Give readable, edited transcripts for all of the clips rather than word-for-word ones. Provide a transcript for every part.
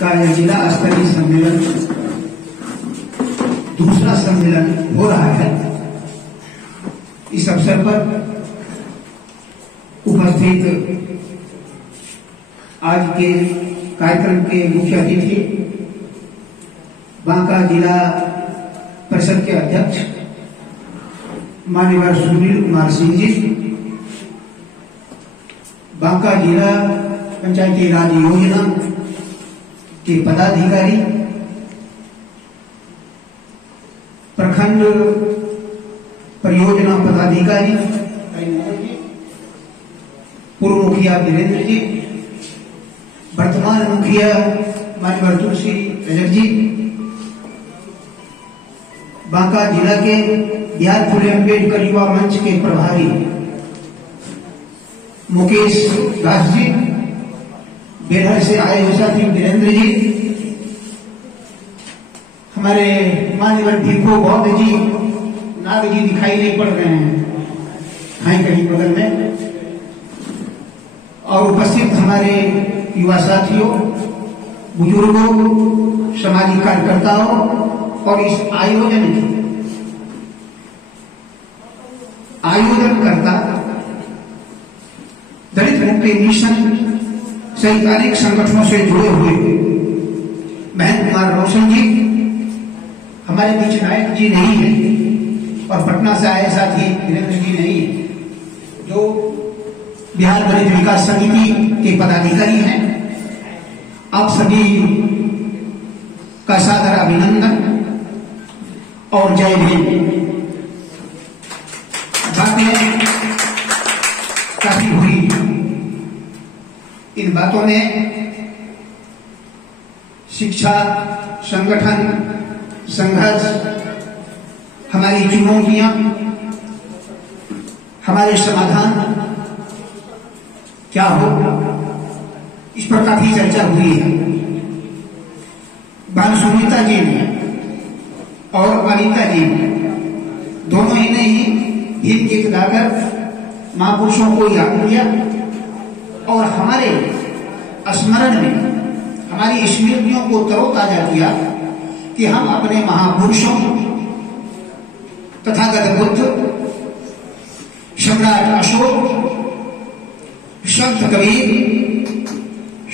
का यह जिला स्तरीय सम्मेलन दूसरा सम्मेलन हो रहा है। इस अवसर पर उपस्थित आज के कार्यक्रम के मुख्य अतिथि बांका जिला परिषद के अध्यक्ष माननीय सुनील कुमार सिंह जी, बांका जिला पंचायती राज योजना के पदाधिकारी, प्रखंड परियोजना पदाधिकारी, पूर्व मुखिया वीरेंद्र जी, वर्तमान मुखिया माननीय तुलसी रजक जी, बांका जिला के बिहार फुले अम्बेडकर युवा मंच के प्रभारी मुकेश दास जी, बेलहर से आए हुए साथी वीरेंद्र जी, हमारे माननीय भिखो बौद्ध जी, नाग जी दिखाई नहीं पड़ रहे हैं, हैं कहीं बगल में, और उपस्थित हमारे युवा साथियों, बुजुर्गों, सामाजिक कार्यकर्ताओं और इस आयोजनकर्ता दलित मुक्ति मिशन सहित अनेक संगठनों से जुड़े हुए महेंद्र कुमार रोशन जी, हमारे बीच नायक जी नहीं है, और पटना से आए साथी वीरेंद्र जी नहीं है, जो बिहार दलित विकास समिति के पदाधिकारी हैं। आप सभी का सादर अभिनंदन और जय भीम। बातें काफी हुई, इन बातों में शिक्षा, संगठन, संघर्ष, हमारी चुनौतियां, हमारे समाधान क्या हो, इस पर काफी चर्चा हुई है। बहन सुनीता जी ने और अनिता जी ने दोनों ही ने ही भीम गीत गाकर महापुरुषों को याद किया और हमारे स्मरण में हमारी स्मृतियों को तरोताजा किया कि हम अपने महापुरुषों तथागत बुद्ध, सम्राट अशोक, संत कबीर,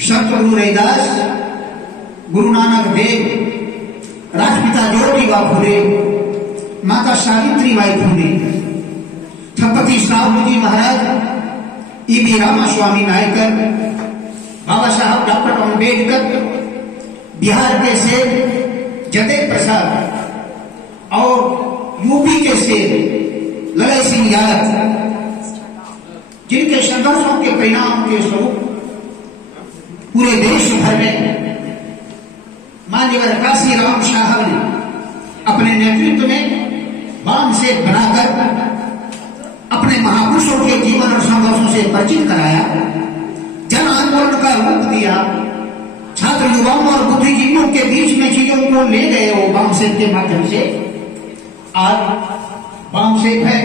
संत गुरु रविदास, गुरु नानक देव, राष्ट्रपिता ज्योतिबा फुले, माता सावित्री बाई फुले, छत्रपति साहू महाराज, ई.बी. रामास्वामी नायकर, बाबा साहब डॉक्टर अम्बेडकर, बिहार के शेर जगदेव प्रसाद और यूपी के शेर ललन सिंह यादव, जिनके संघर्षों के परिणाम के स्वरूप पूरे देश भर में माननीय काशी राम साहब ने अपने नेतृत्व में बाम से बनाकर अपने महापुरुषों के जीवन और संघर्षों से परिचित कराया, जन आंदोलन का रूप दिया, छात्र युवाओं और बुद्धिजीवियों के बीच में चीजों को ले गए वो बाम सेब के माध्यम से। आज बाम सेब है,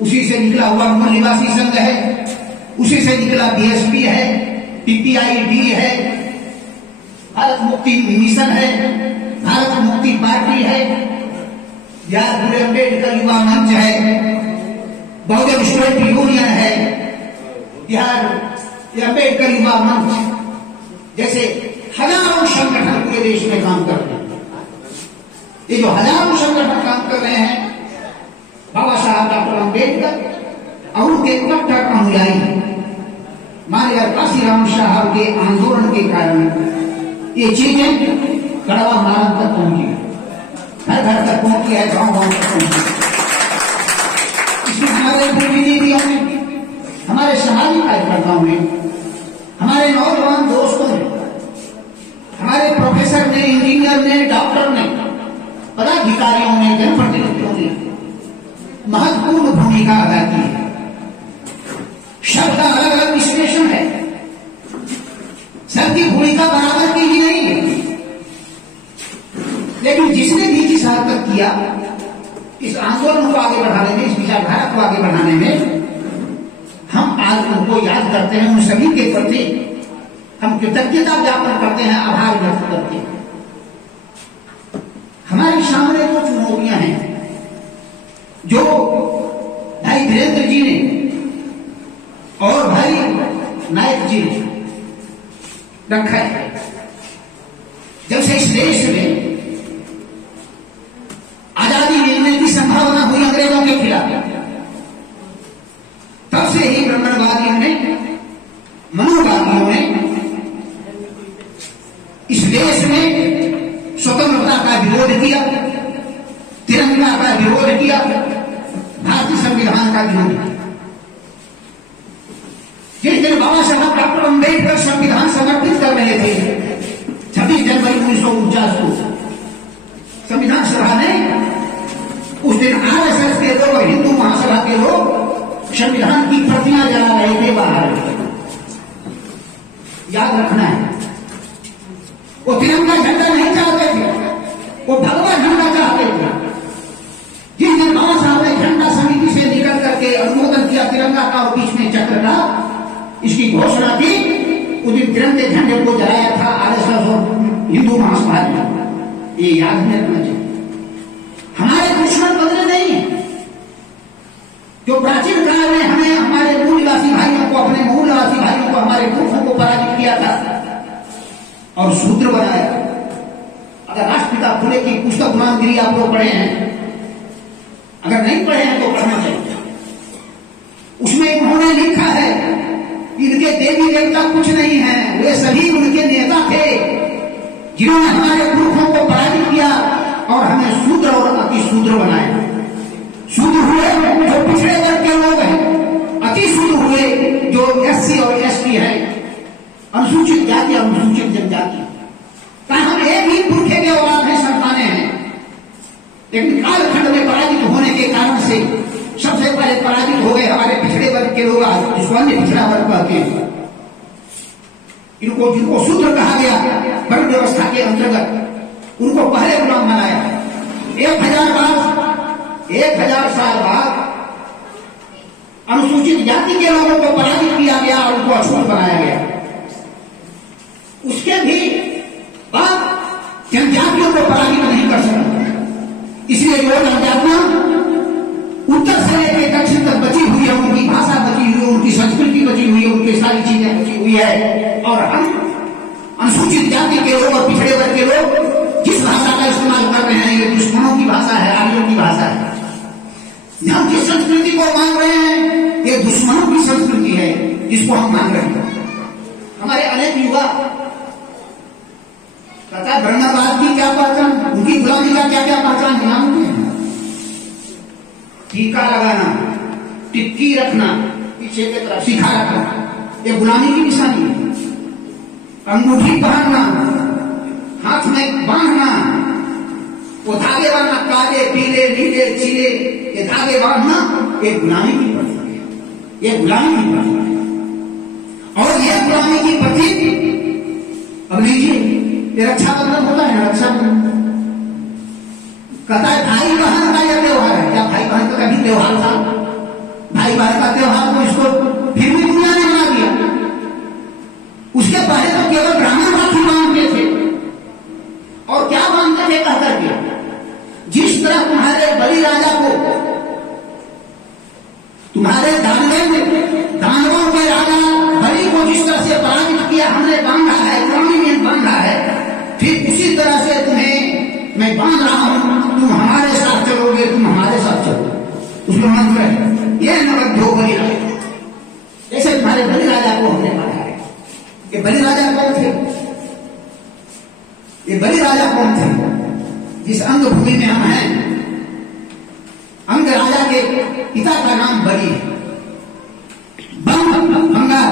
उसी से निकला हुआ मूल निवासी संघ है, उसी से निकला बीएसपी है, पीपीआईडी है, भारत मुक्ति मिशन है, भारत मुक्ति पार्टी है, बिहार फुले अम्बेडकर युवा मंच है, बहुजन स्टूडेंट यूनियन है, बिहार अम्बेडकर युवा मंच, जैसे हजारों संगठन पूरे देश में काम कर रहे हैं। ये जो हजारों संगठन काम कर रहे हैं, बाबा साहब डॉक्टर अम्बेडकर और उनके कट्टर अनुयायी माननीय काशी राम साहब के आंदोलन के कारण ये चीजें कड़वा मानव तक पहुंची, घर घर तक पहुंची है, गांव गांव तक पहुंची। इसमें हमारे बुद्धिजीवियों में, हमारे सामाजिक कार्यकर्ताओं में, हमारे नौजवान दोस्तों ने, हमारे प्रोफेसर ने, इंजीनियर ने, डॉक्टर ने, पदाधिकारियों ने, जनप्रतिनिधियों ने महत्वपूर्ण भूमिका अदा की है। सबका अलग अलग विश्लेषण है, सबकी भूमिका बराबर की ही नहीं है, लेकिन जिसने भी जिस हद तक किया इस आंदोलन को आगे बढ़ाने में, इस विचारधारा को आगे बढ़ाने में, हम आज उनको याद करते हैं। उन सभी के प्रति हम कृतज्ञता ज्ञापन करते हैं, आभार व्यक्त करते हैं। हमारे सामने जो चुनौतियां हैं, जो भाई वीरेंद्र जी ने और भाई नायक जी ने रखा है, जब से इस देश में आजादी मिलने की संभावना हुई अंग्रेजों के खिलाफ, तब से ही ब्राह्मणवादियों ने, मनोवादियों ने इस देश में स्वतंत्रता का विरोध किया, तिरंगा का विरोध किया, भारतीय संविधान का विरोध किया। जिस दिन बाबा साहब डॉक्टर अम्बेडकर संविधान समर्पित कर रहे थे 26 जनवरी 1949 को, संविधान सभा ने उस दिन आरएसएस के लोग और हिंदू महासभा के लोग संविधान की प्रतियां जला रहे थे बाहर। याद रखना है, वो तिरंगा झंडा नहीं चाहते थे, वो भगवा झंडा चाहते थे। जिस दिन बाबा साहब ने झंडा समिति से निकल करके अनुमोदन किया तिरंगा का और बीच में चक्र का, इसकी घोषणा की, उस दिन तिरंगे झंडे को जलाया था आरएसएस और हिंदू महासभा ने। ये याद में रखना चाहिए। हमारे दुश्मन बदले नहीं है। जो प्राचीन काल में हमें, हमारे मूल निवासी भाइयों को, अपने मूल निवासी भाइयों को, हमारे पुरखों को पराजित किया था और शूद्र बनाया। अगर राष्ट्रपिता फुले की पुस्तक गुलामगिरी आप लोग पढ़े हैं, अगर नहीं पढ़े हैं तो पढ़ना चाहिए। उसमें उन्होंने लिखा है, इनके देवी देवता कुछ नहीं है, वे सभी उनके नेता थे जिन्होंने हमारे पुरखों को पराजित किया और हमें शूद्र और अति शूद्र बनाया। शूद्र हुए जो पिछड़े वर्ग के लोग हैं, अति शूद्र हुए जो एससी और एसटी है, अनुसूचित जाति और अनुसूचित जनजाति। हम एक ही पुरखे के औलाद हैं, संतानें हैं, लेकिन कालखंड में पराजित होने के कारण से सबसे पहले पराजित हो गए हमारे पिछड़े वर्ग के लोग, जिसको अन्य पिछड़ा वर्ग कहते हैं। इनको, जिनको शूद्र कहा गया वर्ण व्यवस्था के अंतर्गत, उनको पहले गुलाम बनाया। 1000 साल बाद अनुसूचित जाति के लोगों को पराजित किया गया और उनको अछूत बनाया गया। उसके भी बाद जनजातियों को पराजित नहीं कर सका, इसलिए जो जनजातियां उत्तर से लेकर दक्षिण तक बची हुई है, उनकी भाषा बची हुई है, उनकी संस्कृति बची हुई है, उनकी सारी चीजें बची हुई है, और हम अनुसूचित जाति के लोग और पिछड़े वर्ग के लोग जिस भाषा का इस्तेमाल कर रहे हैं, ये दुश्मनों की भाषा है, आर्यों की भाषा है। हम जिस संस्कृति को मान रहे हैं, ये दुश्मनों की संस्कृति है जिसको हम मान रहे हैं। हमारे अनेक युवा कहता ब्रह्मवाद की क्या पहचान, उनकी गुलामी का क्या क्या पहचान जानते हैं? टीका लगाना, टिक्की रखना, पीछे की तरफ सिखा रखना, ये गुलामी की निशानी है। अंगूठी पहनना, हाथ में बांधना, वो धागे बांधना, काले पीले नीले चीले, ये धागे बांधना, ये गुलामी की प्रथा है, ये गुलामी की प्रथा है। और ये गुलामी की प्रतीक, अब लीजिए, ये रक्षाबंधन होता है, रक्षाबंधन कहता है भाई बहन का यह त्योहार है। क्या भाई बहन का कभी त्योहार था? भाई बहन का त्योहार तो इसको फिर भी दुनिया ने बना दिया। उसके पहले तो केवल ब्राह्मण राखी बांधते थे, और क्या बांधते थे कहकर के, जिस तरह तुम्हारे बलि राजा को, तुम्हारे दानवों के राजा बलि को जिस तरह से पराजित किया हमने बांधा है, गुलामी में बांधा है, ठीक उसी तरह से तुम्हें मैं बांध रहा हूं, तुम हमारे साथ चलोगे, तुम हमारे साथ चलोगे। उसमें मंत्र है, ये नरक दो बलि राजा, जैसे तुम्हारे बलि राजा को हमने बांधा है। ये बलि राजा कौन थे? ये बलि राजा कौन थे? जिस अंग भूमि में हम हैं, अंग राजा के पिता का नाम बलि है, भंगा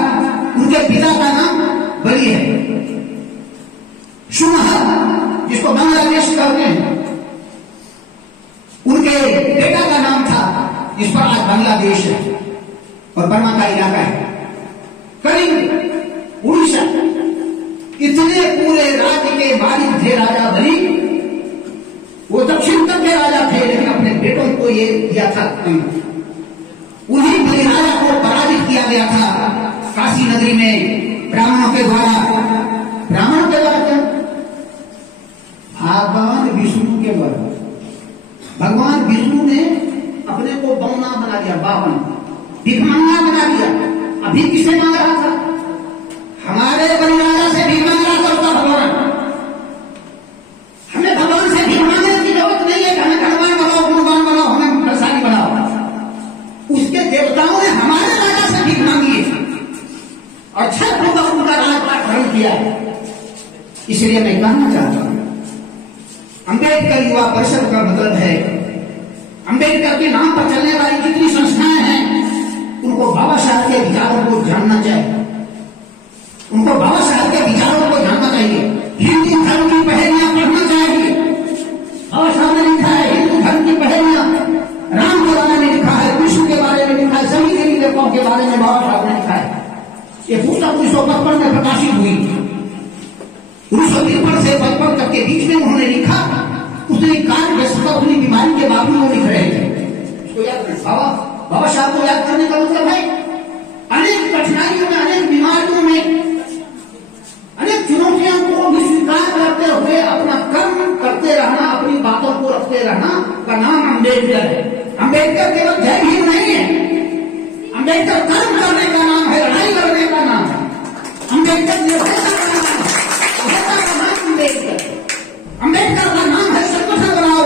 उनके पिता का नाम बलि है। शुमह जिसको बांग्लादेश कहते हैं, उनके बेटा का नाम था, जिस पर आज बांग्लादेश है और बर्मा का इलाका है। करीब उड़ीसा, इतने पूरे राज्य के मालिक थे राजा बलि। वो दक्षिण तक के राजा थे, लेकिन अपने बेटों को ये दिया था। उन्हीं बलि राजा को पराजित किया गया था काशी नगरी में ब्राह्मणों के द्वारा क्या? भगवान विष्णु के द्वारा। भगवान विष्णु ने अपने को बमना बना दिया, बावन भिखमंगा बना दिया। अभी किसे मांग रहा था? हमारे परिवार से भी मांग रहा था भगवान। हमें भगवान से भी मांगने की जरूरत नहीं है कि हमें हनुमान बनाओ, गुणवान बनाओ, हमें प्रसादी बनाओ। उसके देवताओं ने हमारे राजा से भी मांगी है और छठ पूर्वक उनका राजपाट ग्रहण किया है। इसलिए मैं कहना चाहता हूं, अंबेडकर युवा परिषद का मतलब है अंबेडकर के नाम पर चलने वाली जितनी संस्थाएं हैं उनको बाबा साहब के विचारों को जानना चाहिए। उनको बाबा साहब के विचारों को जानना चाहिए। हिंदू धर्म की पहेलियां पढ़ना चाहिए। बाबा साहब ने लिखा है हिंदू धर्म की पहेलियां, राम के बारे में लिखा है, कृष्ण के बारे में लिखा है, सभी देवी देवताओं के बारे में बाबा साहब ने लिखा है। ये पुस्तक 1955 में प्रकाशित हुई। 1953 से 55 तक के बीच में उन्होंने लिखा। उतनी कार्य व्यस्तता, उतनी बीमारी के बावजूद वो लिख रहे थे। उसको याद करें, बाबा साहब को याद करने का मतलब है अनेक कठिनाइयों में, अनेक बीमारियों में, अनेक चुनौतियों को भी स्वीकार करते हुए अपना कर्म करते रहना, अपनी बातों को रखते रहना का नाम अम्बेडकर है। अम्बेडकर केवल जय भीम नहीं है, अम्बेडकर कर्म करने का नाम है, लड़ाई करने का नाम है। अम्बेडकर निर्भयता का नाम है, अम्बेडकर का नाम है संगठन बनाओ,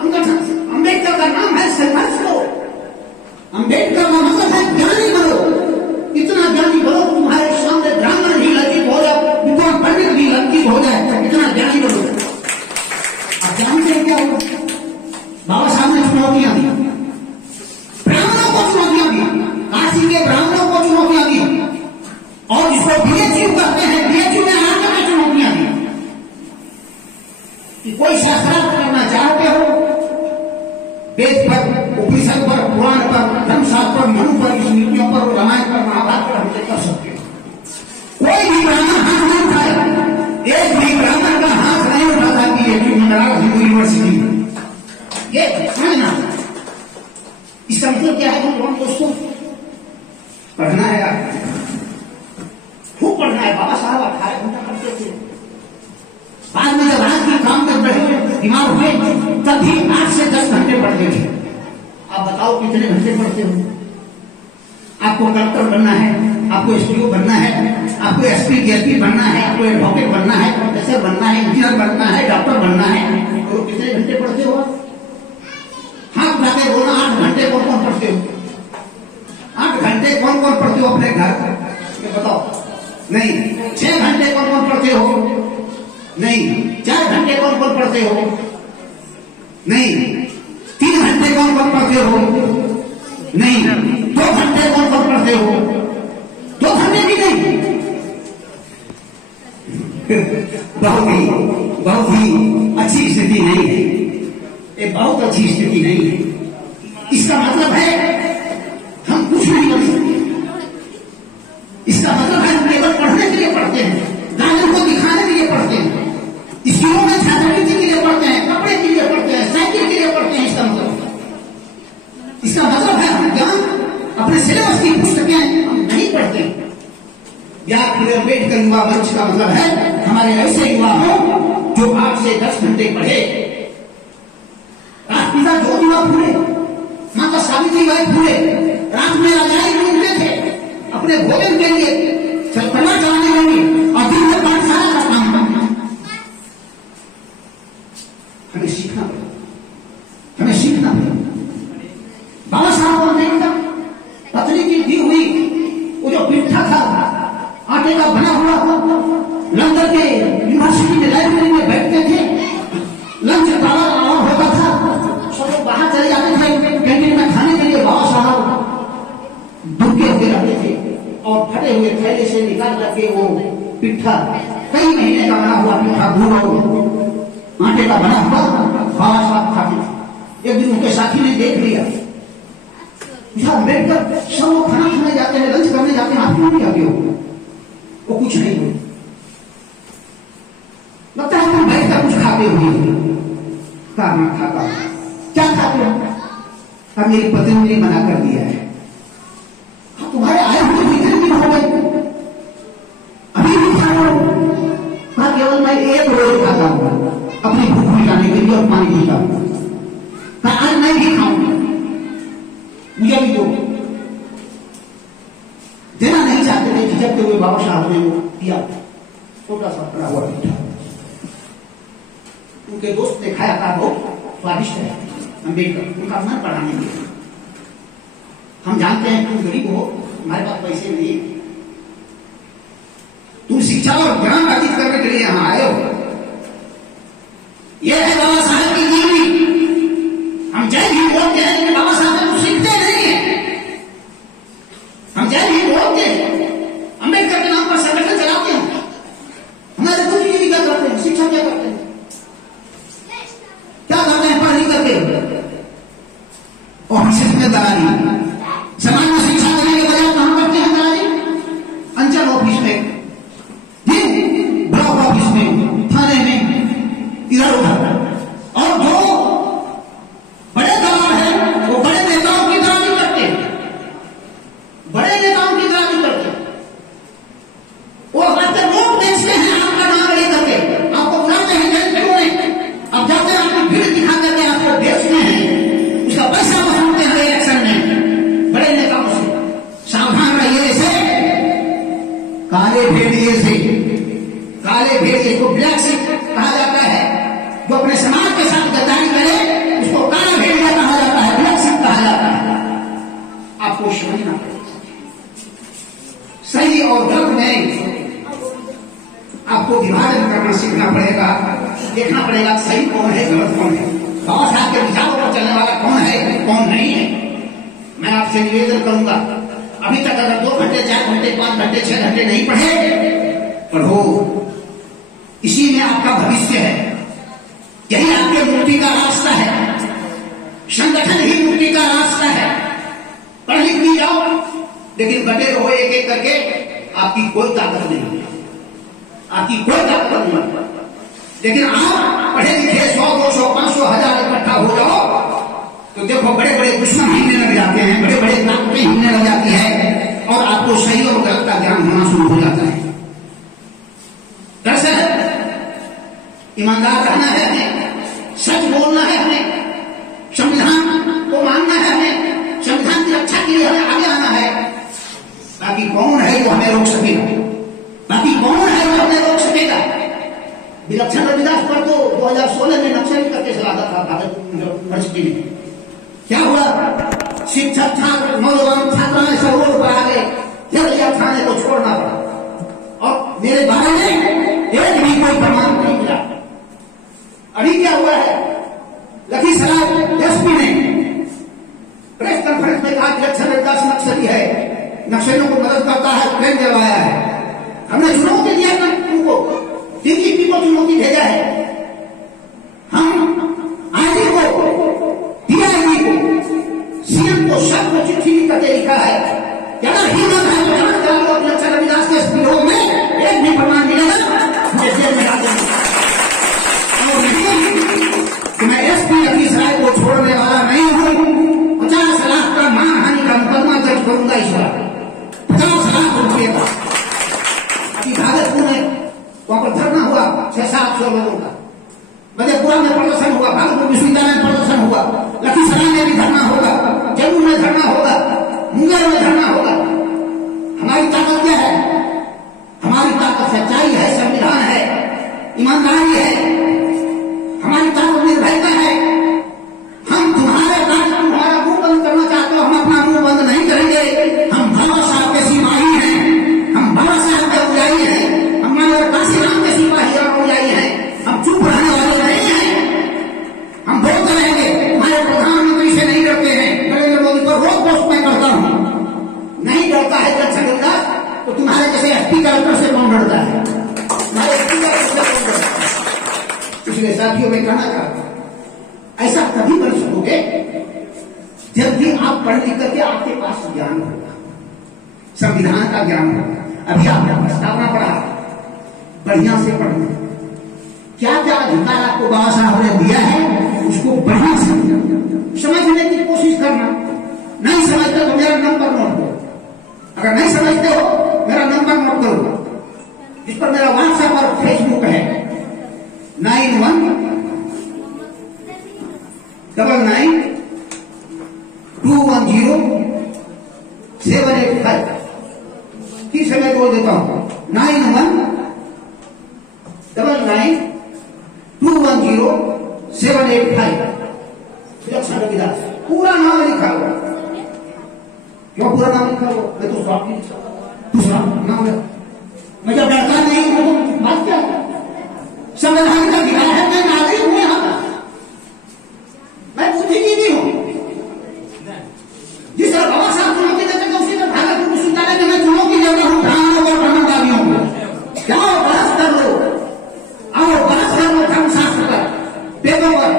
अम्बेडकर का नाम है संघर्ष करो, अम्बेडकर का मतलब है ज्ञानी बनो। इतना ज्ञानी बनो तुम्हारे सामने ब्राह्मण भी लज्जित हो जाए, विद्वान पंडित भी लज्जित हो जाए, इतना ज्ञानी बनो। आप जानते हैं क्या हुआ? बाबा साहब ने चुनौतियां दी, ब्राह्मणों को चुनौतियां दी, काशी के ब्राह्मणों को चुनौतियां दी, और जिसको बीएचयू कहते हैं, बीएचयू ने आकर चुनौतियां दी कि कोई शास्त्रार्थ करना चाहते हो, वेद पर, उपनिषद पर, पुराण पर, धर्मशास्त्र पर, मनु पर, स्मृतियों पर, रामायण पर, महाभारत पर हमसे कर सकते हो। कोई भी ब्राह्मण हाथ नहीं उठाए, एक भी ब्राह्मण का हाथ नहीं उठाता कि ये मद्रास हिंदू यूनिवर्सिटी। ये समझना इसका मतलब क्या है? दोस्तों पढ़ना है, खूब पढ़ना है। बाबा साहब 18 घंटा करते थे। बाद में जब आज के काम कर रहे हुए बीमार हुए तभी 8 से 10 घंटे पढ़ते थे। आप बताओ कितने घंटे पढ़ते हो? आपको कलेक्टर बनना है, आपको एसपीओ बनना है, आपको एसपी डीएसपी बनना है, आपको एडवोकेट बनना है, प्रोफेसर बनना है, इंजीनियर बनना है, डॉक्टर बनना है, तो कितने घंटे पढ़ते हो? हाथ उठाते बोलना 8 घंटे कौन कौन पढ़ते हो? 8 घंटे कौन कौन पढ़ते हो अपने घर में? बताओ। नहीं। 6 घंटे कौन कौन पढ़ते हो? नहीं। 4 घंटे कौन कौन पढ़ते हो? नहीं। 3 घंटे कौन कौन पढ़ते हो? नहीं। 2 घंटे कौन कौन पढ़ते हो? 2 घंटे भी नहीं। बहुत ही अच्छी स्थिति नहीं है, ये बहुत अच्छी स्थिति नहीं है। इसका मतलब है हम कुछ नहीं कर सकते। इसका मतलब है हम केवल पढ़ने के लिए पढ़ते हैं, गांधों को दिखाने के लिए पढ़ते हैं, स्कूलों में छात्रवृत्ति के लिए पढ़ते हैं, कपड़े के लिए पढ़ते हैं, साइकिल के लिए पढ़ते हैं। इसका मतलब है हम ज्ञान अपने सिलेबस की पुस्तकें हम नहीं पढ़ते। अम्बेडकर युवा मंच का मतलब है हमारे ऐसे युवा हो जो 8 से 10 घंटे पढ़े। राष्ट्रपिता ज्योतिबा फूले, माता सावित्रीबाई फूले रात में रजाई ढूंढते थे अपने भोजन के लिए, परिवार चलाने के लिए, और दिन में पाठशाला का काम करना। हमें सीखना पड़ेगा, हमें सीखना पड़ेगा। बाबा साहब को देखा पत्नी की दी हुई वो जो पिट्ठा था आटे का बना हुआ, लंदन के यूनिवर्सिटी में लाइब्रेरी में बैठते थे, लंच ताला होता था, सब लोग बाहर चले जाते थे कैंटीन में खाने के लिए। बाबा साहब भूखे होते रहते थे और फटे हुए थैले से निकाल करके वो पिट्ठा, कई महीने का बना हुआ पिट्ठा, भूरा आटे का बना हुआ बाबा साहब खाते थे। एक दिन उनके साथी ने देख लिया, अम्बेडकर सब लोग खाना खाने जाते हैं, लंच करने जाते हैं, आप क्यों नहीं आते हो? वो कुछ नहीं हो, लगता है तुम बैठ कर कुछ खाते हो। मैं खाता हूं। क्या खाते हो? मेरी पत्नी ने मना कर दिया है। तुम्हारे आए हुए कितने दिन हो गए? लोग पानी पीता हूं, आज मैं भी खाऊंगा, मुझे भी दो। देना नहीं चाहते थे, झिझकते हुए बाबा साहब ने वो दिया, छोटा सा पड़ा हुआ मीठा। उनके दोस्त ने खाया, कहा बहुत स्वादिष्ट है, हम देखकर उनका मन बढ़ाने लगे। हम जानते हैं तुम गरीब हो, हमारे पास पैसे नहीं, तुम शिक्षा और ज्ञान अर्जित करने के लिए यहां आए हो। यह है बाबा साहब की जीवनी। हम जय भी बोलते हैं लेकिन बाबा साहब को सीखते नहीं है। हम जय भी बोलते हैं, अम्बेडकर के नाम पर संगठन चलाते हैं, हमारे गुरु जी क्या करते हैं, शिक्षा क्या करते हैं, क्या करते हैं, पढ़ नहीं करते और हमसे दलाली। समाज में शिक्षा देने के बजाय काम करते हैं दलाली, अंचल ऑफिस में, ब्लॉक ऑफिस में, थाने में, इधर उधर। और जो बड़े दलाल हैं वो बड़े नेताओं की दलाली करते हैं, बड़े नेताओं की दलाली करते हैं। वो आपके वोट बेचते हैं आपका नाम लेकर के, आपको बुलाते हैं जनता में, अब जाते हैं आपकी भीड़ दिखा करके आपको बेचते हैं, उसका पैसा वसूलते हैं इलेक्शन में बड़े नेताओं से। सावधान रहिए से, काले भेड़िए से, काले भेड़िए को ब्लैक शिप कहा जाता है, जो अपने समाज के साथ गद्दारी करे उसको काला भेड़िया कहा जाता है, ब्लैक शिप कहा जाता है। आपको समझना पड़ेगा, सही और गलत में आपको विभाजन करना सीखना पड़ेगा, देखना पड़ेगा सही कौन है, गलत कौन है, बाबा साहब के विचारों पर चलने वाला कौन है, कौन नहीं है। मैं आपसे निवेदन करूंगा, अभी तक अगर 2 घंटे, 4 घंटे, 5 घंटे, 6 घंटे नहीं पढ़े, पढ़ो, इसी में आपका भविष्य है, यही आपके मुक्ति का रास्ता है, संगठन ही मुक्ति का रास्ता है। पढ़ लिख भी जाओ लेकिन बटे रहो एक एक करके, आपकी कोई ताकत नहीं है, आपकी कोई ताकत नहीं है। लेकिन आप पढ़े लिखे 100, 200, 500, 1000 इकट्ठा हो जाओ तो देखो बड़े बड़े दुश्मन हिलने लग जाते हैं, बड़े बड़े ताकतें हिलने लग जाती है और आपको सही और गलत का ज्ञान होना शुरू हो जाता है। दरअसल ईमानदार रहना है हमें, सच बोलना है हमें, संविधान को मानना है हमें, संविधान की रक्षा के लिए हमें आगे आना है। बाकी कौन है जो हमें रोक सकेगा, बाकी कौन है जो हमें रोक सकेगा। विलक्षण रविदास पर तो 2016 में नक्सली का केस लगा था भारत यूनिवर्सिटी में। क्या हुआ, शिक्षक छात्र नौजवान छात्राएं सब रोड पर आ गए, जब थाने को छोड़ना पड़ा और मेरे बारे में एक भी कोई प्रमाण नहीं मिला। अभी क्या हुआ है, लखीसराय एसपी ने प्रेस कॉन्फ्रेंस में कहा विलक्षण रविदास नक्सली है, नक्सलियों को मदद करता है, ट्रेन दिलवाया है। हमने चुनौती दिया उनको, डीजीपी को चुनौती भेजा है, हम आईजी को, डीआईजी को, सीएम को, सबको चिट्ठी लिख करके लिखा है कि अगर हिम्मत है तो जांच करा लो विलक्षण रविदास के विरोध में, एक भी प्रमाण मिलेगा मुझे जेल में डाल देंगे। कि मैं एसपी लखीसराय को छोड़ने वाला नहीं हूं, 50 लाख का मानहानि का मुकदमा दर्ज करूंगा इस बार, 50 लाख रुपये का। अभी भागलपुर में वहां पर धरना हुआ 600-700 लोगों का, मधेपुरा में प्रदर्शन हुआ, भागलपुर विश्वविद्यालय में प्रदर्शन हुआ, लखीसराय में भी धरना होगा, जम्मू में धरना होगा, मुंगेर में धरना होगा। हमारी ताकत क्या है, हमारी ताकत सच्चाई है, संविधान है, ईमानदारी है, हमारी ताकत निर्भयता है। हम तुम्हारे कारण तुम्हारा मुंह बंद करना चाहते हो, हम अपना मुंह बंद नहीं करेंगे। हम बाबा साहब के सिपाही हैं, हम बाबा साहब के अनुयायी हैं, हमारे काशीराम के सिपाही और अनुयायी हैं, हम चुप रहने वाले नहीं हैं, हम बोलते रहेंगे। हमारे प्रधानमंत्री से नहीं डरते हैं, नरेंद्र मोदी पर रोज पोस्ट मैं करता हूं, नहीं डरता है विलक्षण रविदास तो तुम्हारे जैसे एसपी कलेक्टर से कौन डरता है, हमारे एसपी कलेक्टर से कौन डरता है। इसलिए साथियों में कहना चाहता हूं, ऐसा कभी बन सकोगे जब भी आप पढ़ लिख करके आपके पास ज्ञान होगा, संविधान का ज्ञान होगा। अभी आपने प्रस्तावना पढ़ा, बढ़िया से पढ़ना, क्या क्या अधिकार आपको बाबा साहब ने दिया है उसको बढ़िया से समझने की कोशिश करना। नहीं समझते तो मेरा नंबर नोट करो, अगर नहीं समझते हो मेरा नंबर नोट करो, इस पर मेरा व्हाट्सएप और फेसबुक है 91 99210785। फिर से मैं बोल देता हूं 9199210785। सुलक्षण रविदास पूरा नाम लिखा हुआ। क्यों पूरा नाम लिखा हुआ? मैं तो स्वाप नहीं लिखा, दूसरा नाम है। मैं जब लड़का नहीं हूं तो बात क्या? संविधान का अधिकार है, मैं नागरिक हूं यहां का, मैं बुद्धिजीवी हूं। जिस तरह बाबा साहब चुनौती देते थे उसी तरह भागलपुर विश्वविद्यालय में मैं चुनौती देता हूं ब्राह्मणों और ब्रह्मचारियों को। जाओ बहस कर लो, आओ बहस कर लो धर्मशास्त्र पर, पेपर पर।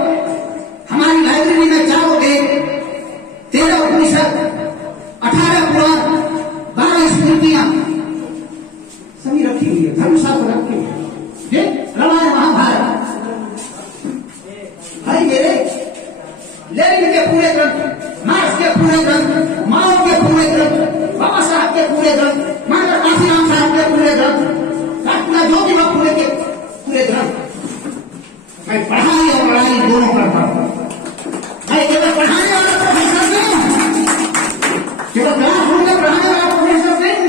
हमारी लाइब्रेरी में जाओगे 13 उपनिषद, 18 पुराण, 12 स्मृतियां सभी रखी हुई है, धर्मशास्त्र रखी हुई है। रामायण महाभारत भाई मेरे, लेनिन के पूरे ग्रंथ, मार्क्स के पूरे ग्रंथ, माओ के पूरे ग्रंथ, बाबा साहब के पूरे ग्रंथ, माता काशीराम साहब के पूरे ग्रंथ, राष्ट्रपिता ज्योतिबा फुले के पूरे ग्रंथ। मैं पढ़ाई और लड़ाई दोनों करता हूं। मैं केवल पढ़ाने वाला प्रोफेसर नहीं हूं, केवल क्लासरूम में पढ़ाने वाला प्रोफेसर नहीं हूं।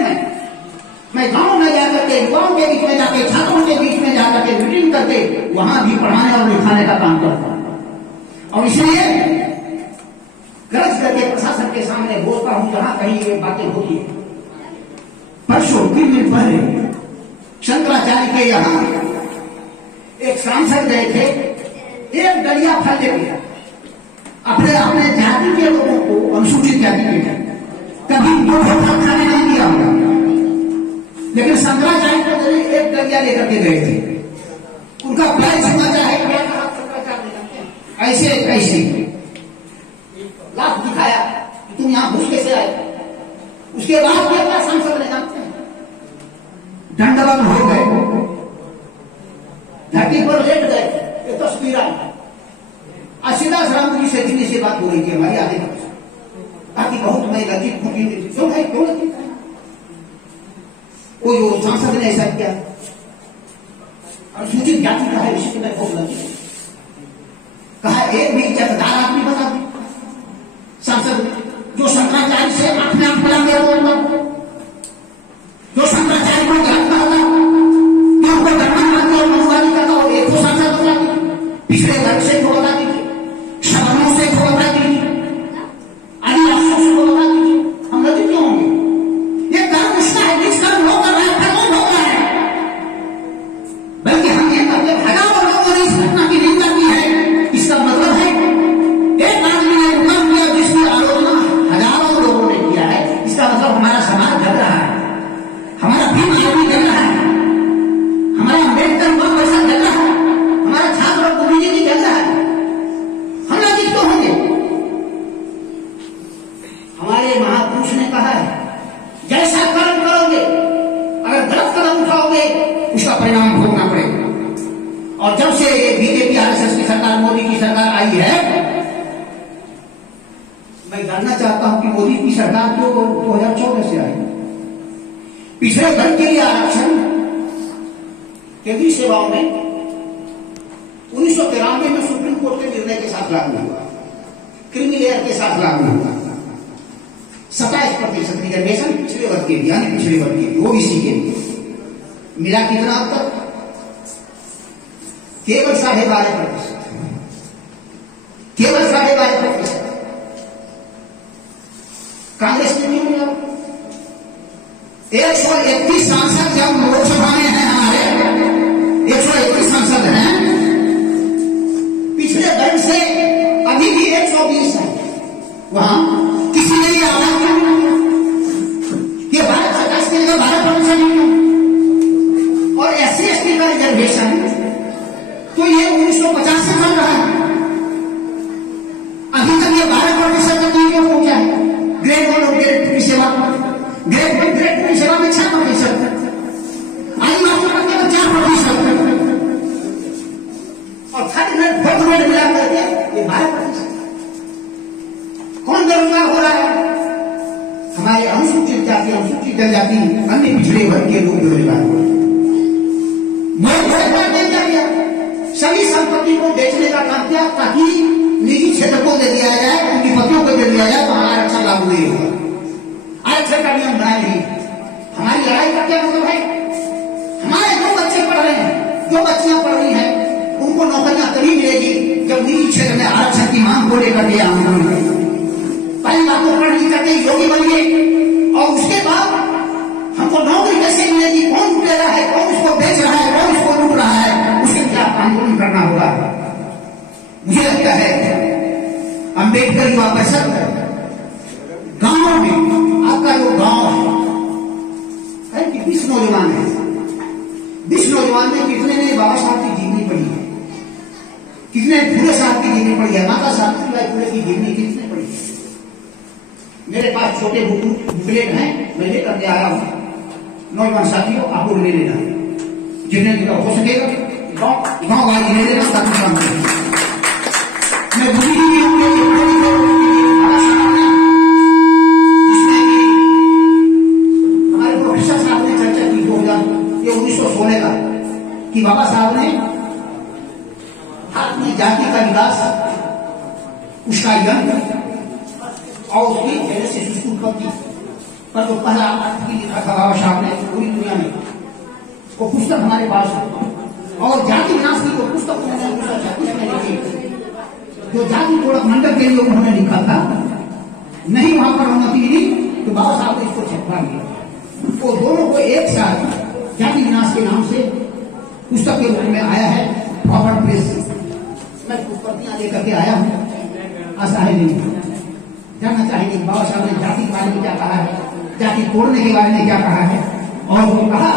मैं गांव में जाकर के, युवाओं के बीच में जाके, छात्रों के बीच में जाकर के मीटिंग करके वहां भी पढ़ाने और लिखाने का काम करता हूं। और इसलिए गरज करके प्रशासन के सामने बोलता हूं जहां कहीं ये बातें होती है। परसों 3 दिन पहले शंकराचार्य के यहां एक सांसद गए थे, एक डलिया फल लेके अपने अपने जाति के लोगों को, अनुसूचित जाति के, कभी 2 फल खाने नहीं दिया होगा, लेकिन शंकराचार्य को एक डलिया लेकर के गए थे। उनका प्लान समाचार है, क्या कहा शंकराचार्य ने? ऐसे ऐसे लाभ दिखाया कि तुम यहां घुस कैसे आए। उसके बाद क्या सांसद ने जानते हैं, दंडवत हो गए, धरती पर लेट गए। ये तस्वीर आई। सीधा राम जी से जिन्हें से बात हो रही थी हमारी आगे, ताकि बहुत मैं लज्जित हूं। क्यों है, क्यों लज्जित है? कोई सांसद ने ऐसा किया, अनुसूचित जाति का है, इसलिए मैं बहुत लज्जित। कहा एक भी इज्जतदार आदमी बता दे सांसद, जो शंकराचार्य से अपने आप मिला गया, जो शंकराचार्य को ज्ञान करता, जो उनको धर्म करता और मनुवादी करता, और एक को सांसद बता दीजिए, पिछले वर्ग से को बता दीजिए, शरणों से को बता दीजिए, आदिवासियों से को बता दीजिए। हम लज्जित क्यों होंगे? ये कर्म उसका है, जिस कर्म लोग कर रहे हैं, कर्म लोग कर रहे हैं। बल्कि हम ये करते हजारों लोगों ने इस घटना की निंदा की है। इसका मतलब है एक आदमी ने काम किया जिसकी आलोचना हजारों लोगों ने किया है। इसका मतलब हमारा समाज जल रहा है, हमारा भीम आदमी जल रहा है, हमारा अम्बेडकर बहुत पैसा जल रहा है, हमारा छात्र और बुद्धिजीवी जल रहा है। हम लज्जित क्यों होंगे? हमारे महापुरुष ने कहा है, जैसा कर्म करोगे, अगर गलत कदम उठाओगे उसका परिणाम भोगना पड़ेगा। और जब से ये बीजेपी आरएसएस की सरकार, मोदी की सरकार आई है, मैं जानना चाहता हूं कि मोदी की सरकार तो 2014 से आई, पिछड़े वर्ग के लिए आरक्षण केंद्रीय सेवाओं में 1993 में सुप्रीम कोर्ट के निर्णय के साथ लागू हुआ, क्रीमी लेयर के साथ लागू हुआ। 27% रिजर्वेशन पिछड़े वर्ग के लिए, यानी पिछड़े वर्ग के लिए, ओबीसी के लिए। मिला कितना अब तक? केवल 12.5%, केवल 12.5%। कांग्रेस ने क्यों मिला? 131 सांसद जब लोकसभा में है, हमारे 131 सांसद हैं, पिछले वर्ग से अभी भी 120 है। वहां किसी ने ये आवाज क्यों नहीं किया? ये भारत सरकार के लिए 12% नहीं है। और SC/ST का रिजर्वेशन तो ये 1950 से चल रहा है, अभी तक ये 12% तक नहीं पहुंचा है। ग्रेड 1 और ग्रेड 2 की सेवा, ग्रेड 1 ग्रेड 2 की सेवा में 6%, आदिवासी वर्ग में 4%, और थर्ड ग्रेड 4th ग्रेड मिला करके ये 12%। कौन बेरोजगार हो रहा है? हमारे अनुसूचित जाति, अनुसूचित जनजाति, अन्य पिछड़े वर्ग के लोग बेरोजगार हो रहे हैं। सरकार ने क्या किया? सभी संपत्ति को बेचने का काम किया, ताकि निजी क्षेत्र को दे दिया जाए, उनकी पतियों को दे दिया जाए तो हमारा आरक्षण लागू नहीं होगा। आरक्षण का नियम बनाए नहीं। हमारी लड़ाई का क्या मतलब है? हमारे जो बच्चे पढ़ रहे हैं, जो बच्चियां पढ़ रही हैं, उनको नौकरियां तभी मिलेगी जब निजी क्षेत्र में आरक्षण की मांग को लेकर के आंदोलन करें। पहली बात तो पढ़ लिख करके योगी बनिए, और उसके बाद हमको नौकरी कैसे मिलेगी, कौन लूटे रहा है, कौन इसको बेच रहा है, कौन इसको लूट रहा है, उसके खिलाफ आंदोलन करना होगा। मुझे लगता है अम्बेडकर युवा परिषद गांवों में, आपका जो गांव है कि 20 नौजवान है, 20 नौजवान में कितने ने बाबा साहब की जीवनी पढ़ी है, कितने फूले साहब की जीवनी पढ़ी है, माता सावित्रीबाई फूले की जीवनी कितने पढ़ी है। मेरे पास छोटे बुकलेट हैं, मैं लेकर के आया हूं। नौजवान साथियों, आपको ले लेना, जितने जगह हो सकेगा गाँव वाली ले लेना, ताकि काम करें। मैं हमारे प्रोफेसर साहब ने चर्चा की 1916 का, कि बाबा साहब ने अपनी जाति का विकास, उसका यंत्र और उसकी जेनेसिस, उसकी उत्पत्ति पर जो पहला आर्टिकल लिखा था बाबा साहब ने पूरी दुनिया में, वो पुस्तक हमारे पास है। और जाति विनाश की जो पुस्तक उन्होंने लिखी, जो जाति गोरख मंडल के लिए उन्होंने लिखा था, नहीं वहां पर अनुमति मिली तो बाबा साहब ने इसको छपवा लिया। वो दोनों को एक साथ जाति विनाश के नाम से पुस्तक के रूप में आया है फॉरवर्ड प्रेस से। मैं प्रतियां लेकर के आया हूं। आशा है नहीं जानना चाहेंगे बाबा साहब ने जाति के बारे में क्या कहा है, जाति तोड़ने के बारे में क्या कहा है। और वो कहा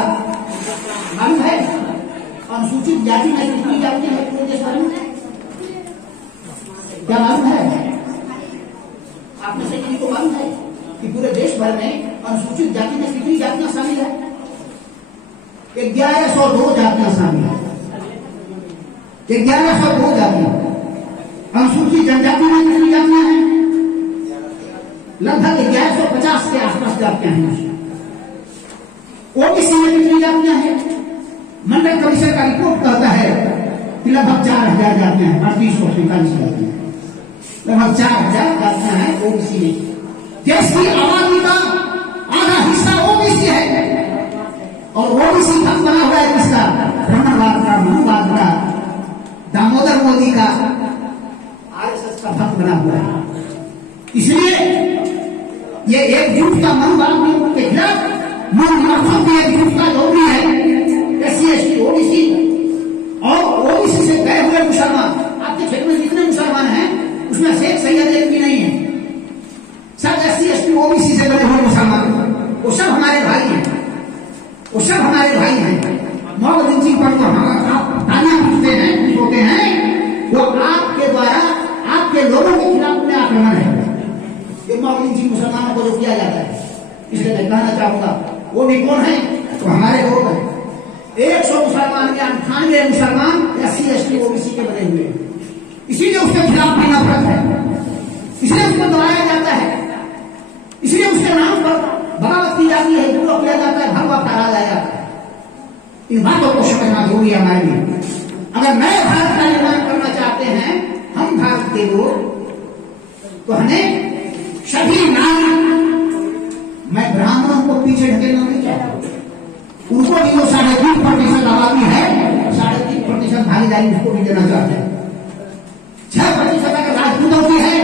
मालूम है अनुसूचित जाति में कितनी जातियां हैं पूरे देश भर में, क्या मालूम है? आप में से किसी को मालूम है कि पूरे देश भर में अनुसूचित जाति में कितनी जातियां शामिल है? 1102 जातियां शामिल है। 1102 जातियां। अनुसूचित जनजाति में कितनी जातियां हैं? लगभग 1150 के आसपास जातियां हैं। ओबीसी में कितनी जातियां हैं? मंडल कमीशन का रिपोर्ट कहता है कि लगभग 4000 जातियां हैं, 3845 जातियां, लगभग 4000 जातियां हैं ओबीसी में। देश की आबादी का आधा हिस्सा ओबीसी है, और ओबीसी का बना हुआ है किसका? ब्राह्मणवाद का, मनुवाद का, दामोदर मोदी का, आरएसएस का भक्त बना हुआ है। इसलिए ये एकजुट का मनोभाव के खिलाफ मनोभावों की एकजुट का जरूरी है। एससी एसटी ओबीसी और ओबीसी से गए हुए मुसलमान, आपके क्षेत्र में जितने मुसलमान हैं उसमें शेख सैयद एक भी नहीं है, सब एससी एसटी ओबीसी से गए हुए मुसलमान, वो सब हमारे भाई हैं, वो सब हमारे भाई हैं। मोहम्मद सिंह पर तो ताना पूछते हैं, होते हैं, वो आपके द्वारा आपके लोगों के खिलाफ में आक्रमण है। ये मोहम्मद सिंह मुसलमानों को जो किया जाता है, इसलिए मैं कहना चाहूंगा वो भी कौन है? तो हमारे लोग हैं। 100 मुसलमान के 98 मुसलमान एससी एसटी ओबीसी के बने हुए हैं, इसीलिए उसके खिलाफ भी नफरत है, इसलिए उसको दबाया जाता है, इसलिए उसके नाम पर बगावत की जाती है, विद्रोह किया जाता है, भगवा फहराया जाता है। इन बातों को समझना जरूरी है हमारे लिए। अगर नए भारत का निर्माण करना चाहते हैं हम भारत के लोग, तो हमें सभी नागरिक, मैं ब्राह्मणों को पीछे ढकेलना नहीं चाहता, उनको भी जो 3.5% आबादी है, 3.5% भागीदारी उसको भी देना चाहते हैं। 6% अगर राजपूतों की है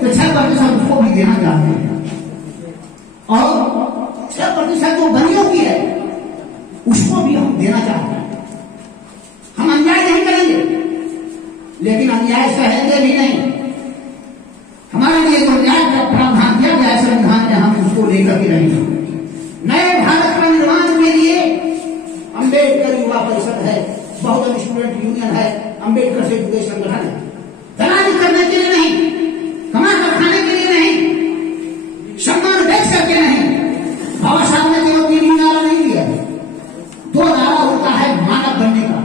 तो 6% उसको भी देना चाहते हैं, और 6% जो बनियों की है उसको भी हम देना चाहते हैं। हम अन्याय नहीं करेंगे, लेकिन अन्याय सहेंगे भी नहीं। हमारे लिए जो न्याय का प्रावधान किया गया है संविधान में, हम उसको लेकर के रहेंगे। नए भारत का निर्माण के लिए अम्बेडकर युवा परिषद है, बहुजन स्टूडेंट यूनियन है, अम्बेडकर से जुड़े संगठन है। दलाली करने के लिए नहीं, कमा कर खाने के लिए नहीं, सम्मान बेच करके नहीं। बाबा साहब ने केवल 3 नारा नहीं दिया, 2 नारा होता है मानव बनने का।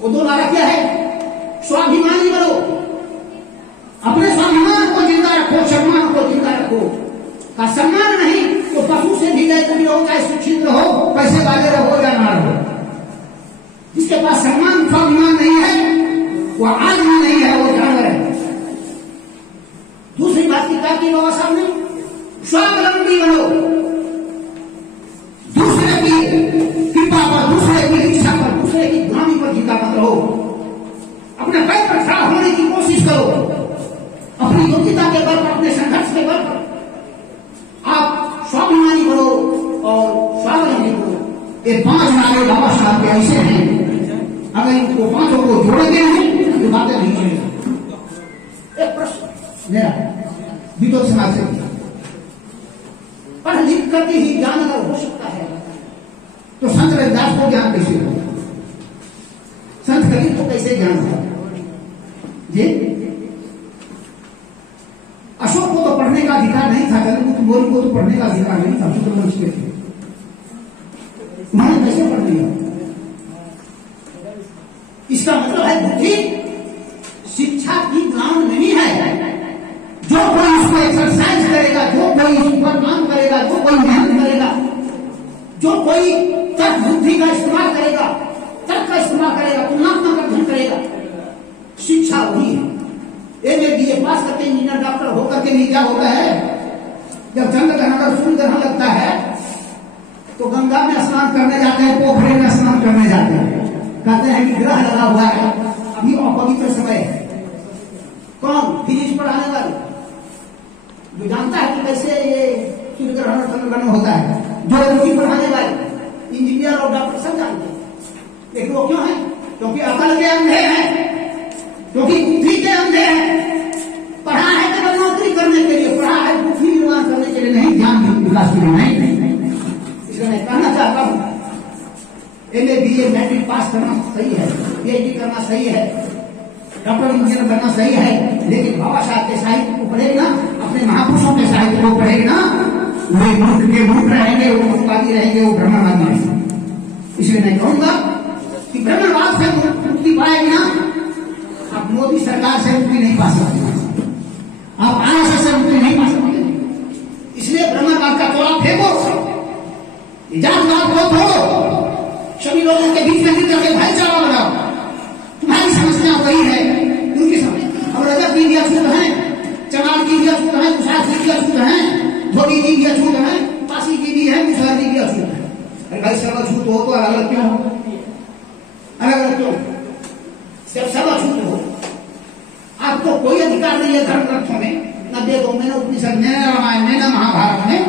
वो 2 नारा क्या है? स्वाभिमानी बनो, अपने स्वाभिमान को जिंदा रखो, सम्मान को जिंदा रखो। का सम्मान नहीं तो पशु से भी गए तुम रहो, चाहे सुरक्षित रहो, पैसे वाले रहो या ना रहो। जिसके पास सम्मान स्वाभिमान नहीं है वो आदमी नहीं है, वो जानवर है। कहा कि बाबा साहब ने स्वावलंबी बनो, दूसरे की कृपा पर, दूसरे की इच्छा पर, दूसरे की गुलामी पर जिंदा मत रहो, अपने पैर पर खड़ा होने की कोशिश करो, अपनी योग्यता के बल पर, अपने संघर्ष के बल पर आप स्वाभिमानी बनो और स्वावलंबी बनो। ये 5 नारे बाबा साहब के ऐसे हैं, अगर इनको 5 को जोड़ते हैं तो बातें नहीं चलेगी। एक प्रश्न मेरा विद्वत समाज से, पढ़ लिख करके ही ज्ञान अगर हो सकता है तो संत रविदास को ज्ञान कैसे हो, संत कबीर को कैसे ज्ञान हो? जी अशोक को तो पढ़ने का अधिकार नहीं था, गौतम बुद्ध को तो पढ़ने का अधिकार नहीं था, शुद्ध मनुष्य थे, उन्होंने कैसे पढ़ लिया? इसका मतलब है बुद्धि शिक्षा की गुलाम नहीं है। जो कोई इसको एक्सरसाइज करेगा, जो कोई इस पर काम करेगा, जो कोई मेहनत करेगा, जो कोई तर्क बुद्धि का इस्तेमाल करेगा, तर्क का इस्तेमाल करेगा, तुलनात्मक अध्ययन करेगा, शिक्षा वही है। MA BA पास करके इंजीनियर डॉक्टर होकर के नहीं क्या होता है, जब चंद्र ग्रहण सूर्य ग्रहण लगता है तो गंगा में स्नान करने जाते हैं, पोखरे में स्नान करने जाते हैं, कहते हैं कि ग्रह लगा हुआ है, अभी अपवित्र समय है। कौन? फिजिक्स पढ़ाने वाले, जो जानता है कि कैसे ये सूर्य ग्रहण और चंद्र ग्रहण होता है, जो रुचि पढ़ाने वाले इंजीनियर और डॉक्टर सब जानते हैं। लेकिन वो क्यों है? क्योंकि अकल के अंधे हैं, क्योंकि बुद्धि के अंधे हैं। पढ़ा है केवल नौकरी करने के लिए, पढ़ा है बुद्धि निर्माण करने के लिए नहीं, ज्ञान विकास के लिए नहीं। इसलिए मैं कहना चाहता हूं MA BA मैट्रिक पास करना सही है, PhD करना सही है, डॉक्टर इंजीनियर बनना सही है, लेकिन बाबा साहब के साहित्य को पढ़ेगा ना, अपने महापुरुषों के साहित्य को पढ़ेगा ना, वे मूर्ख के मूर्ख रहेंगे, वो मुक्तवादी रहेंगे, वो ब्रह्मवादी रहेंगे। इसलिए मैं कहूंगा कि ब्रह्मवाद से मुक्ति पाएगी ना, आप मोदी सरकार से मुक्ति नहीं पा सकते, आप RSS से मुक्ति नहीं पा सकते। इसलिए ब्रह्मवाद का तोड़ा फेंको, जातवाद को तोड़ो, सभी लोगों के बीच में मिलकर के भाईचारा बनाओ। तुम्हारी समस्या वही है, उनकी समस्या। अब रजत जी भी अछूत हैं, चमार जी भी अछूत हैं, कुशाद जी भी अछूत हैं, धोबी जी भी अछूत हैं, पासी जी भी है, मुसहर जी भी अछूत है। अरे भाई सब अछूत हो तो अलग अलग क्यों हो? अलग अलग क्यों? सब अछूत हो, आपको कोई अधिकार नहीं है धर्म ग्रंथों में, न वेदों में, न उपनिषद में, न रामायण में, न महाभारत में,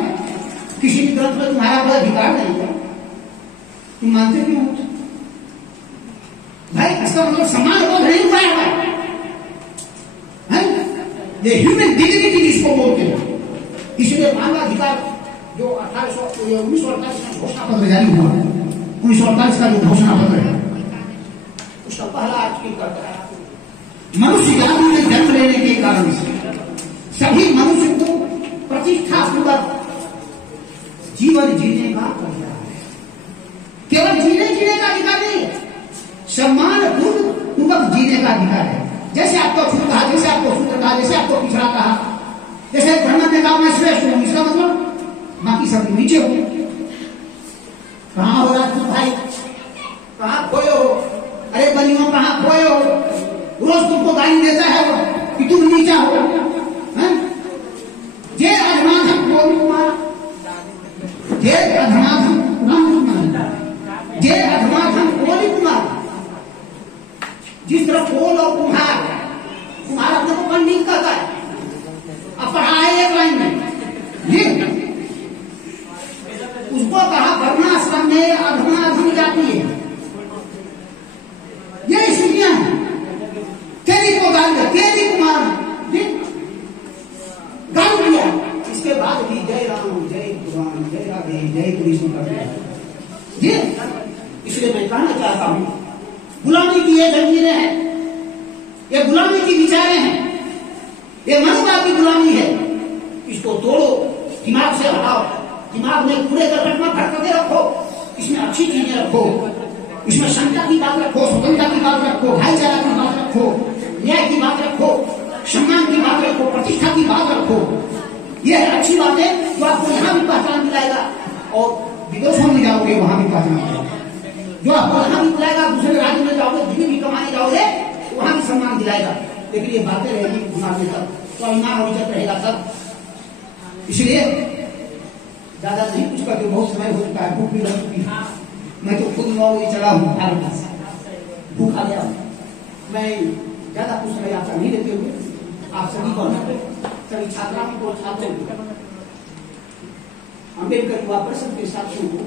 किसी भी ग्रंथ में तुम्हारा कोई अधिकार नहीं है। तुम मानते क्यों हो भाई? इसका मतलब समान बोध नहीं हुआ है, ये ह्यूमन डिग्निटी जिसको बोलते हैं। इसलिए मानवाधिकार जो 1948 में घोषणा पत्र जारी हुआ है, 1948 का जो घोषणा पत्र है, उसका पहला आर्टिकल करता है मनुष्य जाति में जन्म लेने के कारण से सभी मनुष्य को प्रतिष्ठापूर्वक जीवन जीने का अधिकार है। केवल जीने का अधिकार नहीं है, सम्मान पूर्वक जीने का अधिकार है। जैसे आपको छूट कहा, जैसे आपको शूद्र कहा, जैसे आपको पिछड़ा कहा, जैसे ब्राह्मण ने कहा मैं श्रेष्ठ हूं, इसका मतलब बाकी सब नीचे हो। कहां हो राजपूत भाई, कहां खोए हो? अरे बनियों कहां खोए हो? रोज तुमको गाली देता है वो कि तुम नीचा हो। जे अधमाधम कोई कुमार, जे अधमाधम कुमार, जे अधमाधम कोई कुमार। जिस तरह कोल और कुम्हार, कुम्हार अपने को पंडित कहता है, अब पढ़ा है एक लाइन में, ये उसको कहा वर्णाश्रम में अधमाधम जाती है। ये स्थितियां हैं। तेरी को गाल, तेरी कुमार गाल दिया, इसके बाद भी जय राम, जय भगवान, जय राधे, जय कृष्ण करते हैं। ये इसलिए मैं कहना चाहता हूं, गुलामी की ये जंजीरें हैं, ये गुलामी की विचारें हैं, ये मनोभाव की गुलामी है। इसको तोड़ो, दिमाग से हटाओ, दिमाग में कूड़े करकट में भर करके रखो, इसमें अच्छी चीजें रखो, इसमें क्षमता की बात रखो, स्वतंत्रता की बात रखो, भाईचारा की बात रखो, न्याय की बात रखो, सम्मान की बात रखो, प्रतिष्ठा की बात रखो। ये है अच्छी बात है जो आपको यहाँ भी पहचान दिलाएगा और विदेशों में जाओगे वहां भी पहचान दिलाएगा। जो आपको यहाँ भी दिलाएगा, दूसरे राज्य में जाओगे, दिल्ली भी कमाने जाओगे, वहां भी सम्मान दिलाएगा। लेकिन ये बातें रहेगी दिमाग में तब, तो ईमान और इज्जत रहेगा तब। इसलिए ज्यादा नहीं कुछ करके बहुत समय हो चुका है, भूख भी लग चुकी है। मैं तो खुद 9 बजे चला हूँ, भूखा गया हूँ। मैं ज्यादा कुछ समय आपका नहीं देते हुए आप सभी को, सभी छात्राओं को, छात्रों को, अम्बेडकर युवा परिषद के साथियों को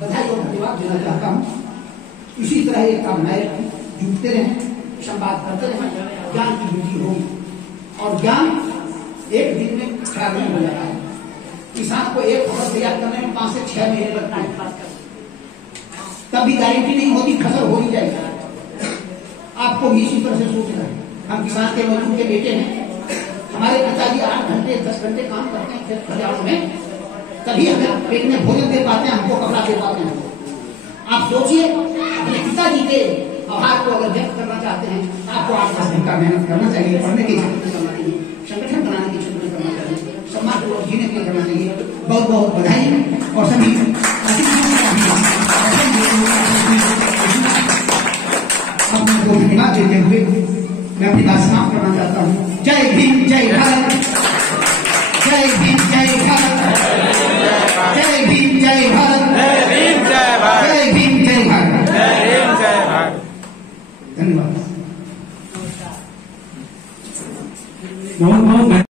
बधाई और धन्यवाद देना चाहता हूँ। इसी तरह एक कामनाएं जुटते रहें, संवाद करते रहें, ज्ञान की वृद्धि होगी और ज्ञान एक दिन में खराब नहीं हो जाता है। किसान को एक फसल तैयार करने में 5 से 6 महीने लगता है, तब भी गारंटी नहीं होती फसल हो ही जाएगी। आपको भी इसी तरह से सोचना है। हम किसान के मजदूर के बेटे हैं, हमारे पिताजी 8 घंटे 10 घंटे काम करते हैं खेत खलिहानों में, तभी हमें पेट में भोजन दे पाते हैं, हमको कपड़ा दे पाते हैं। आप सोचिए, अपने पिताजी के आभार को अगर व्यक्त करना चाहते हैं तो आपको 8-10 घंटा मेहनत करना चाहिए, पढ़ने के क्षेत्र में करना चाहिए, संगठन बनाने के क्षेत्र में करना चाहिए, सम्मान पूर्वक जीने के लिए करना चाहिए। बहुत बहुत बधाई और सभी धन्यवाद देते हुए मैं अपनी बात समाप्त करना चाहता हूँ। जय भीम, जय भारत।